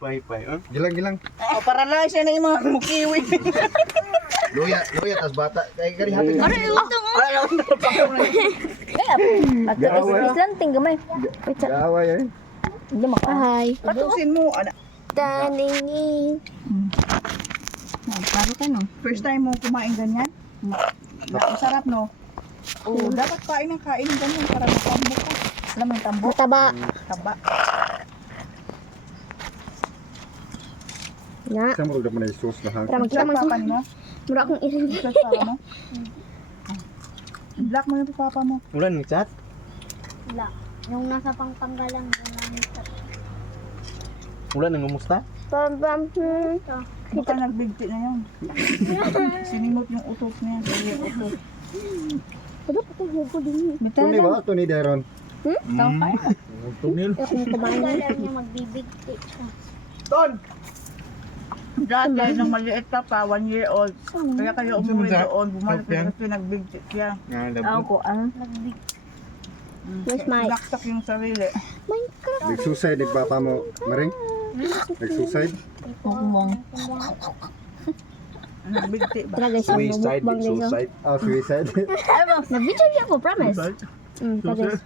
Pay-pay, oh. Gilang. O para lang siya na yung mga mukiwi. Luya, tas bata. Kaya kari hati. Islanting gamay. Gaway eh. Hindi makahay. Patusin mo. Taningin. Paano ka no? First time mo kumain ganyan? Ang sarap no? Oo, dapat kain ng ganyan para matambo ka. Alam mo yung tambo? Mataba. Taba. Na. Sa mo dapat na sauce na hang. Para magkita mo. Papa mo? Mura akong irin. Black para mo? Black mo yung papa mo. Wala nang chat. Wala. Yung nasa pangpanggalang doon namin sa Wala nang umusta. Baka nagbigti na yun. Sinimot yung utok niya. Yung utok. Ano pa ito hugo din? Tuni ba? Tuni Deron. Tunil. Ako yung kumain. panggalang niya magbibigti siya. Don! Dati nung maliit ka pa, 1 year old. Kaya kayo umuwi doon, bumalik na kasi nagbigti siya. Ako, Nagbigti. Where's my- Naktak yung sarili. Nag-suicide yung papa mo. Maring? Nag-suicide? Nagbigti ba? talaga siya mabukbang guys. Ah, suicide. Nag-video niya ako, promise. Promise.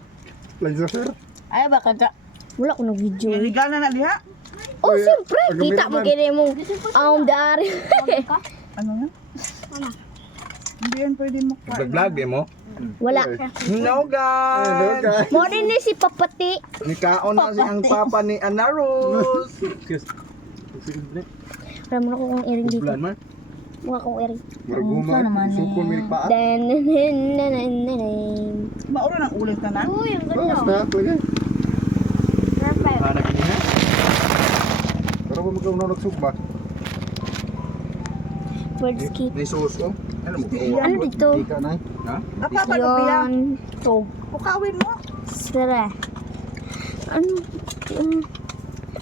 Suicide? Ay ba kaga? Wala ko nag-video. Iligal na diha? Oh, siyempre. Pag Kita mo naman. kini mong dari. Ano nga? Hindi yan pwede mo Vlog mo. Wala. No guys. Mo din ni si Papati. Nikaon na si ang papa ni Anaros. Para mo ko kung iring dito. Bulan man. Mukha kong iring. Maraguma. Sukon milik paa. Mauro ng ulit na na? Uy, ang Oh, ganda. snack lagi. Perfect. Hanap niya. Pero ba magkauna nagsugba? Word skip. Ni sauce ko. Ano mo? Ano dito? Ika na. Ha? Apa ba lupiya? Yon. So, Pukawin mo. sira. Ano?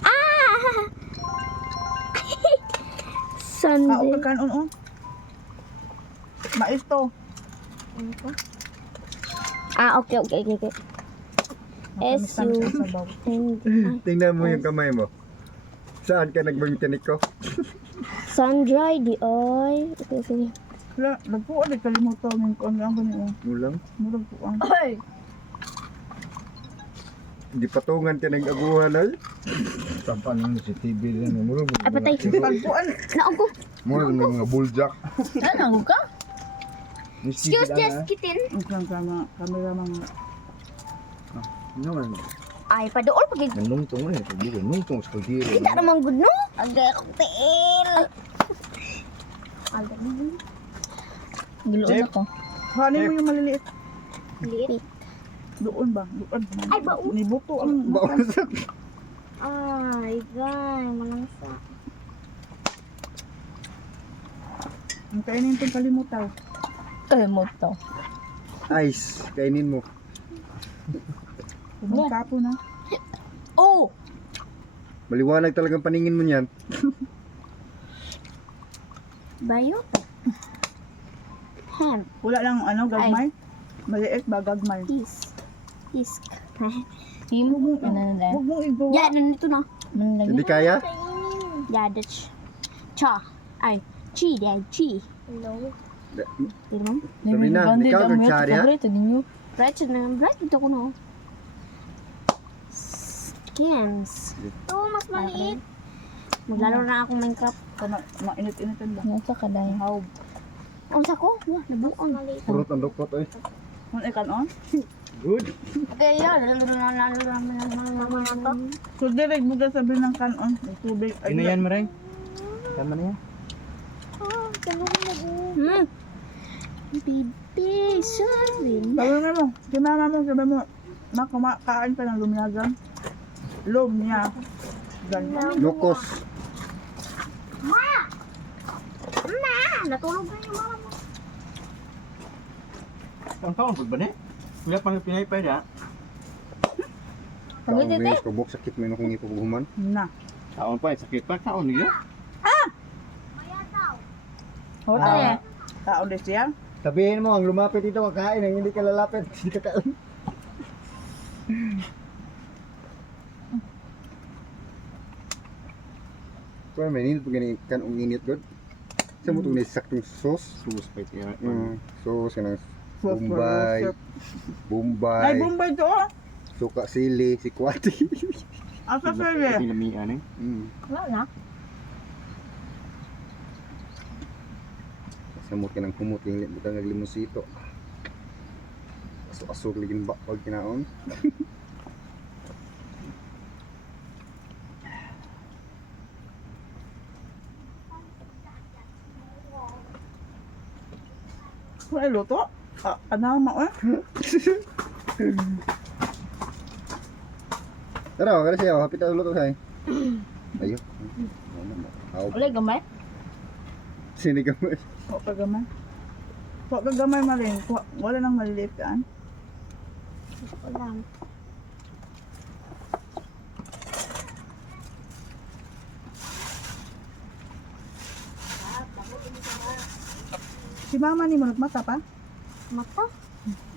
Ah! Sunday. Kao ka kanon oh. Mais to. Okay. SU. Tingnan mo yung kamay mo. Saan ka nagbangtinik ko? Sun-dry di oy. Okay, sige. Wala, nagpuan ay kalimutan yung kung ano ba niyo. Mulang. Murag puan. Ay! Di patungan ka nag-aguhan ay. Sampan ng si TV din. Muro Ay, patay. Pagpuan. Naog ko. Muro ng mga buljak. Ano ka? Excuse just kitin. Ang kamera mga. Ano man? Ay, padool pag Nanungtong na ito. Nungtong sa kaldero. kita naman good no. Agay akong tiil. Giluon ako. Hanin mo yung maliliit. Liit. Doon ba? Doon. Ay, baon. Nibuto ang Bawasak. Ay, guy, malangsa. Ang kainin itong kalimutaw. Kalimutan. Ice. Kainin mo. Kumakapo na. Oh! Maliwanag talagang paningin mo niyan. Bayo? Ham. Wala lang ano, gagmay. Maliit ba, gagmay. Isk. Huwag mong igawa. Ya, nandito na. Hindi kaya? Ya, that's cha. Ay, chi, dad, chi. Hello? Di naman? Sabi na, ikaw kagsari ha? Right, right, ito ko no. Skins. Ito, mas maliit. Maglalaro na ako Minecraft. Mainit-initan ba? Nasa ka dahil. How? Ang sako? Wah, nabuang. Purot ang dukot eh. Kung ikan on? Good. Okay, yeah. So, direct mo ka sabi ng kanon. May tubig. Ano yan, Mareng? Tama na yan. Bibi, sorry. Sabi mo, si mama mo, sabi mo, kumakain pa ng lumiyagan. Ganyan. Lukos. Natulog na yung mama mo. Ang taon po ba na? Wala pang pinay-pay na. Kaon mo yung kubok, sakit mo yung kung ipaguman. Na. Taon pa, sakit pa. Taon niya. Hotel. Tao din siya. Sabihin mo, ang lumapit dito kakain, ang hindi ka lalapit, hindi ka kain. Kuan may nil pag gani kan ung init god. Sa mo tong saktong sauce. Sus pa ito. Sauce kanang Sauce Bombay, for Bombay, Ay, Bombay to. Oh. suka sili, sikwati. Asa sili? Pinamian eh. Wala na. Samot ka ng kumot yung butang ng limusito. Asok ligin ba pag kinaon. Ay, luto. Anama eh. Tara, kada siya, hapit na ulo to say. Ayo. Aw, Wala gamay. sini ka mo. Huwag ka gamay. Huwag ka gamay maling. Wala nang maliliit yan. Wala. Si mama ni mo nagmata pa? Mata?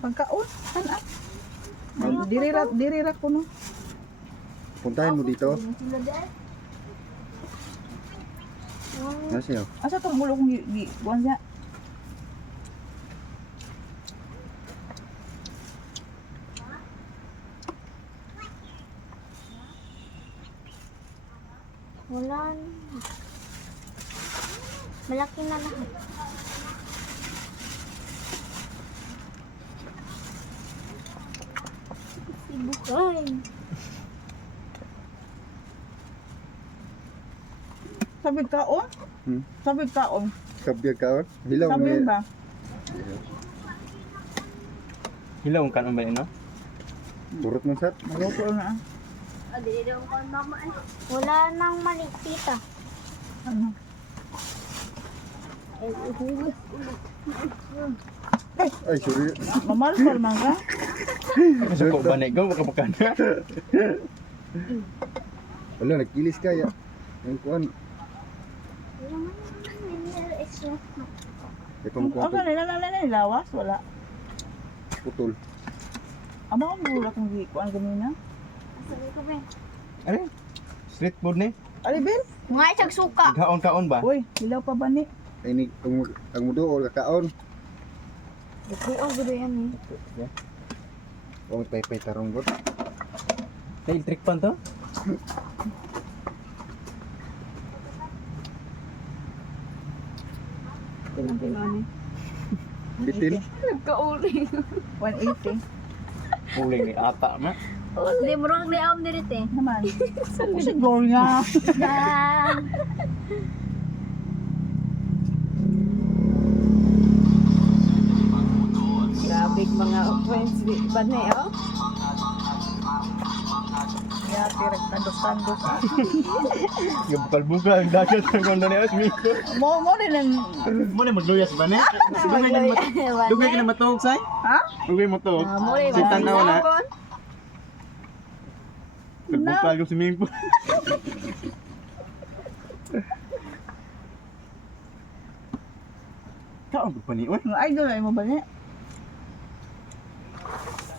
Pagkaon? Sana? Dirira ko no. Puntahan mo dito. Sila dahil. Ano siya? Asa tong ulo kong buwan siya? Wala na. Malaki na lahat. Sibukay. Sabid kaon? Sabid kaon. Kabyag ka on? Hilaw mo. Sabid ba? Hilaw ang kanon ba yun, no? Burot mo sat. Maluto na. Wala nang maliit tita. Ano? Ay, sorry. Mamalpal man ka? Sa ko ba na ikaw, makapakana? Wala, nagkilis kaya. Ang kuan. Wala man naman extra. Ito mo Asa kuan nila lawas? Wala. putol. Amo ang mula kong gikuan ganina. Sabi ko ba? Ano? Street food ni? Alibin? Mga isang suka. Kaon-kaon ba? Uy, hilaw pa ba ni? Ay ni ang muduol kakaon. Ito ang gulo yan eh. O pay tarong god. Ay, trick pan to? Ilang kilo ni? Bitin. Nagkauling. 180. Uling ni ata na. Hindi mo rin niyaam dirit eh. Naman. Ako si Gloria. Grabe mga friends di ba na oh? Ya, tirag tandos-tandos. Gabukal-bukal ang dagat ng kondo ni Asmiko. Mo din ang... Mo na magluyas ba ni? Dugay ka na matuog, say? Ha? Dugay mo to. Muli Si tanaw na. Sabon. Nagbukal yung swimming pool. Kaon ba ni? Uy, Ang idol ay mo ba niya?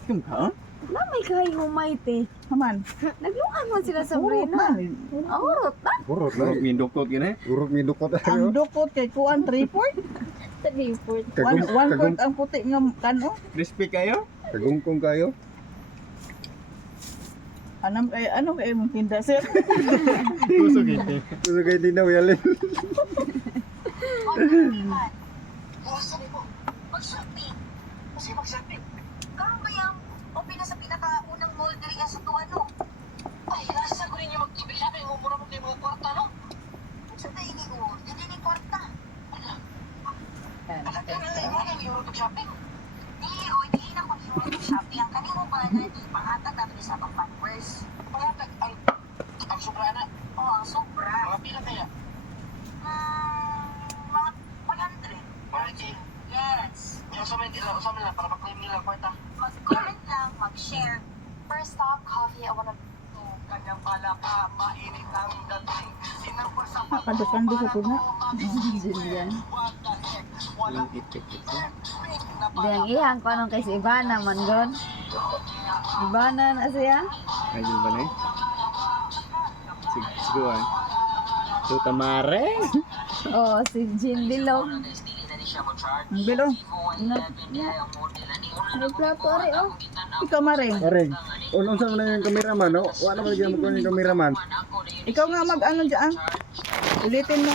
kum kaon? Na may kahay humay te. Haman. Nagluan man sila sa Urot Brina. man. Urot na. Burot Lord, na. mindokot gina. Burot mi dukot Ang ayo. dukot kay kuan 3/4. Sa Newport. Kagum 1/4 ang puti nga kano. Crispy kayo? kagungkong kayo. Ano kay mong tinda sir? Kusog ito. Gusto kay dinaw yalin. Mag-shopping. Kasi mag-shopping. Karon ba yung open na sa pinaka-unang mall diri sa Tuano? Ay, nasa ko rin yung mag-shopping. Umura mo kayo mga kwarta, no? Sa tayo ni O, hindi ni kwarta. Alagay na lang yung mag-shopping. Di, o, hindi na kung yung mag-shopping. Ang kanino ba na di pangatag na ito sa pang-followers? Pangatag? Ang sobra na? Oo, ang sobra. Mga pila kaya? Mga 100. Yes. Yung sa mga para mag-claim nila kwarta. Mag-comment lang, mag-share. First stop, coffee. I wanna... Kanyang pala ka, mainit ang dating. Sinampol sa Kandos-kandos ako na. Yung itik. Diyang ihang ko anong kay si Ivana man gon. Ivana na siya. Ayun ba na? Siguro. Tuta Mare. Oh, si Jean Bilog. Ang bilo. May plato rin, oh. Ikaw Mare. Aring, unsa man na yung cameraman, no? Wala ba gyud mo yung cameraman? Ikaw nga mag-ano dyan. Ulitin mo.